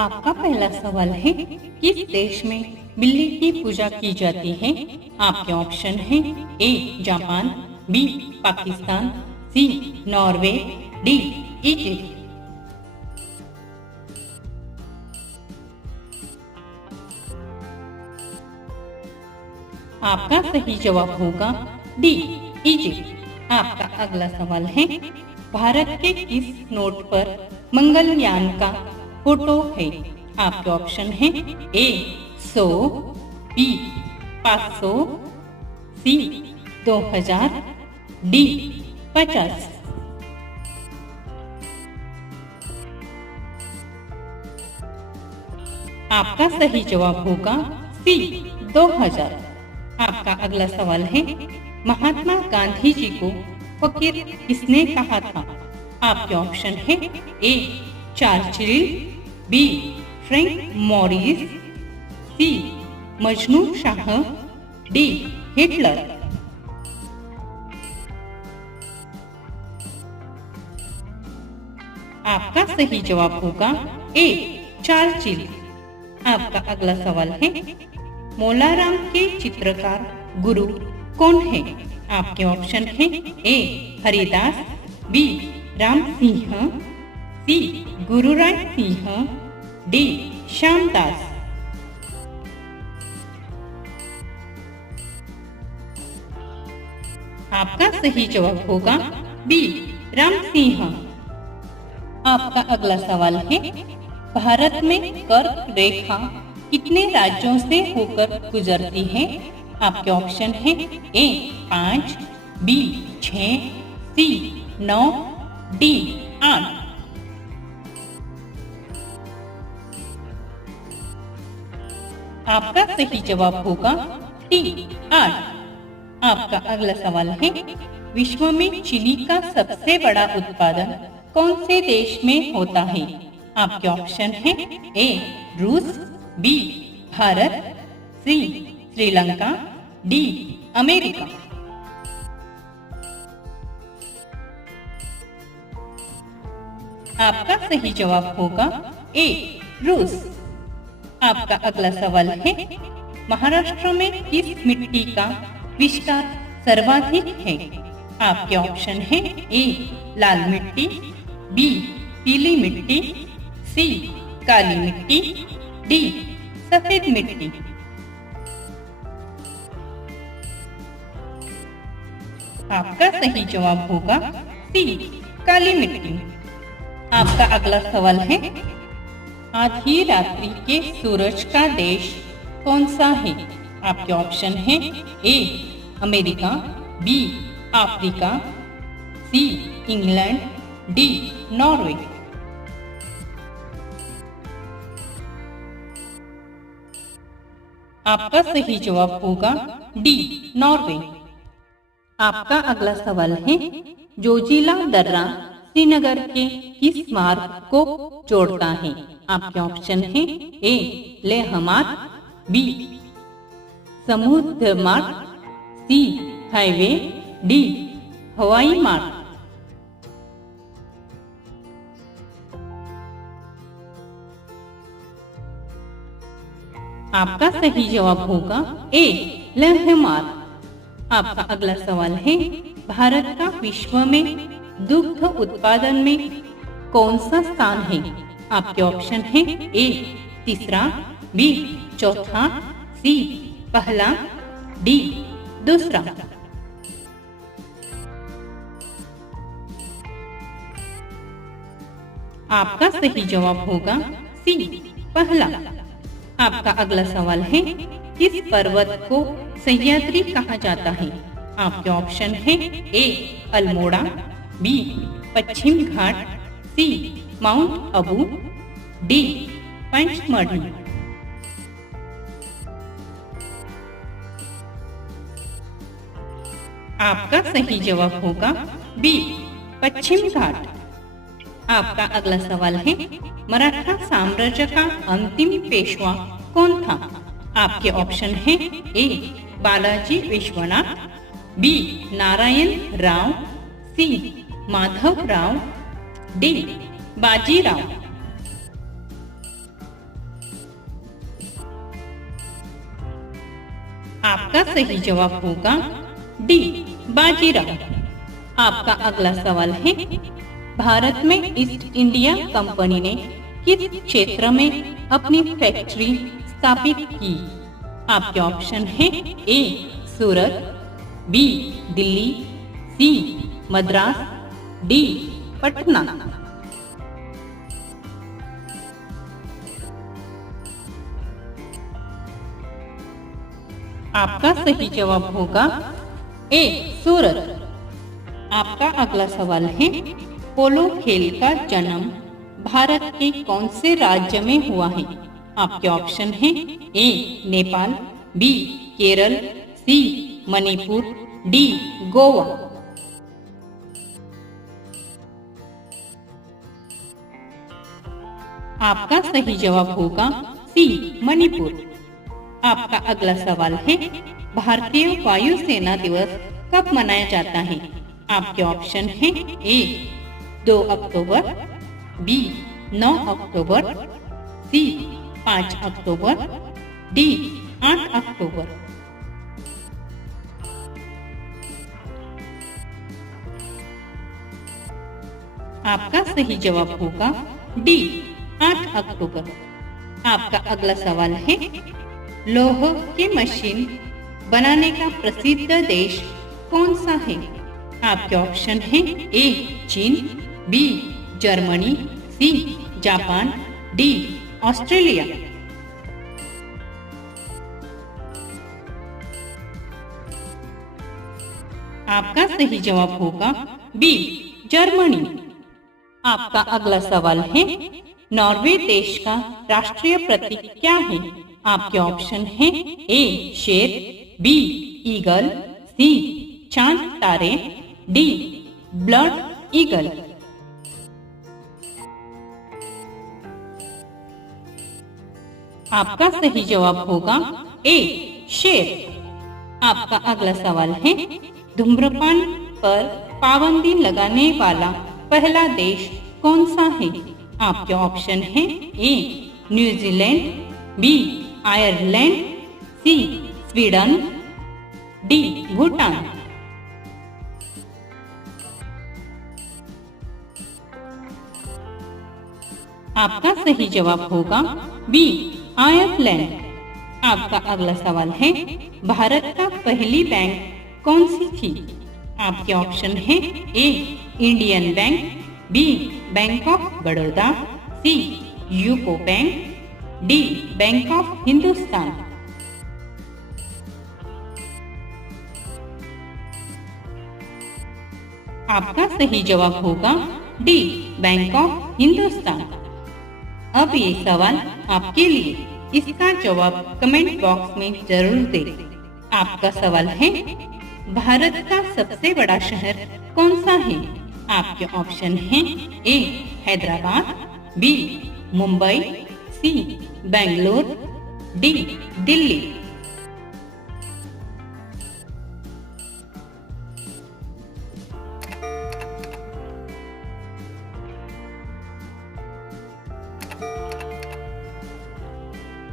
आपका पहला सवाल है, किस देश में बिल्ली की पूजा की जाती है? आपके ऑप्शन हैं A Japan, B Pakistan, C Norway, D Egypt. आपका सही जवाब होगा डी इजिप्ट। आपका अगला सवाल है, भारत के किस नोट पर मंगलयान का फोटो है? आपके ऑप्शन है ए 100, बी 500, सी 2000, डी 50। आपका सही जवाब होगा सी 2000। आपका अगला सवाल है, महात्मा गांधी जी को फकीर किसने कहा था? आपके ऑप्शन है A Churchill, B Frank Morris, C Majnu Shah, D Hitler. आपका सही जवाब होगा ए चर्चिल। आपका अगला सवाल है, मोलाराम के चित्रकार गुरु कौन है? आपके ऑप्शन है ए हरिदास, बी राम सिंह, सी गुरुराय सिंह, डी श्यामदास। आपका सही जवाब होगा बी राम सिंह। आपका अगला सवाल है, भारत में कर्क रेखा कितने राज्यों से होकर गुजरती है? आपके ऑप्शन है ए 5, बी 6, सी 9, डी 8। आपका सही जवाब होगा डी 8। आपका अगला सवाल है, विश्व में चीनी का सबसे बड़ा उत्पादन कौन से देश में होता है? आपके ऑप्शन है ए रूस, बी भारत, सी श्रीलंका, डी अमेरिका। आपका सही जवाब होगा ए रूस। आपका अगला सवाल है, महाराष्ट्र में किस मिट्टी का विस्तार सर्वाधिक है? आपके ऑप्शन है ए लाल मिट्टी, बी पीली मिट्टी, सी काली मिट्टी, डी सफेद मिट्टी। आपका सही जवाब होगा सी काली मिट्टी। आपका अगला सवाल है, आधी रात्रि के सूरज का देश कौन सा है? आपके ऑप्शन है A America, B Africa, C England, D Norway. आपका सही जवाब होगा डी नॉर्वे। आपका अगला सवाल है, जोजिला दर्रा श्रीनगर के किस मार्ग को जोड़ता है? आपके ऑप्शन है ए लेह मार्ग, बी समुद्र मार्ग, सी हाईवे, डी हवाई मार्ग। आपका सही जवाब होगा ए लेह मार्ग। आपका अगला सवाल है, भारत का विश्व में दुग्ध उत्पादन में कौन सा स्थान है? आपके ऑप्शन है ए तीसरा, बी चौथा, सी पहला, डी दूसरा। आपका सही जवाब होगा सी पहला। आपका अगला सवाल है, किस पर्वत को सह्याद्री कहा जाता है? आपके ऑप्शन है ए अल्मोड़ा, बी पश्चिम घाट, सी माउंट अबू, डी पंचमढ़ी। आपका सही जवाब होगा बी पश्चिम घाट। आपका अगला सवाल है, मराठा साम्राज्य का अंतिम पेशवा कौन था? आपके ऑप्शन है ए बालाजी विश्वनाथ, बी नारायण राव, सी माधव राव, डी बाजीराव। आपका सही जवाब होगा डी, बाजीराव। आपका अगला सवाल है, भारत में ईस्ट इंडिया कंपनी ने किस क्षेत्र में अपनी फैक्ट्री स्थापित की? आपके ऑप्शन है ए, सूरत, बी, दिल्ली, सी, मद्रास, डी, पटना। आपका सही जवाब होगा ए, सूरत। आपका अगला सवाल है, पोलो खेल का जन्म भारत के कौन से राज्य में हुआ है? आपके ऑप्शन है ए, नेपाल, बी, केरल, सी, मणिपुर, डी, गोवा। आपका सही जवाब होगा सी, मणिपुर। आपका अगला सवाल है, भारतीय वायुसेना दिवस कब मनाया जाता है? आपके ऑप्शन है ए, 2 अक्टूबर, बी, 9 अक्टूबर, सी, 5 अक्टूबर, डी, 8 अक्टूबर। आपका सही जवाब होगा डी, 8 अक्टूबर। आपका अगला सवाल है, लौह की मशीन बनाने का प्रसिद्ध देश कौन सा है? आपके ऑप्शन है ए, चीन, बी, जर्मनी, सी, जापान, डी, ऑस्ट्रेलिया। आपका सही जवाब होगा बी, जर्मनी। आपका अगला सवाल है, नॉर्वे देश का राष्ट्रीय प्रतीक क्या है? आपके ऑप्शन है ए, शेर, बी, ईगल, सी, चांद तारे, डी, ब्लड ईगल। आपका सही जवाब होगा ए, शेर। आपका अगला सवाल है, धूम्रपान पर पाबंदी लगाने वाला पहला देश कौन सा है? आपके ऑप्शन है ए, न्यूजीलैंड, बी, आयरलैंड, सी, स्वीडन, डी, भूटान। आपका सही जवाब होगा बी, आयरलैंड। आपका अगला सवाल है, भारत का पहली बैंक कौन सी थी? आपके ऑप्शन है A, Indian bank, B, bank of Baroda, C, UCO bank, D, bank of Hindustan. आपका सही जवाब होगा डी, बैंक ऑफ हिंदुस्तान। अब ये सवाल आपके लिए, इसका जवाब कमेंट बॉक्स में जरूर दें। आपका सवाल है, भारत का सबसे बड़ा शहर कौन सा है? आपके ऑप्शन हैं ए, हैदराबाद, बी, मुंबई, सी, बेंगलोर, डी, दिल्ली।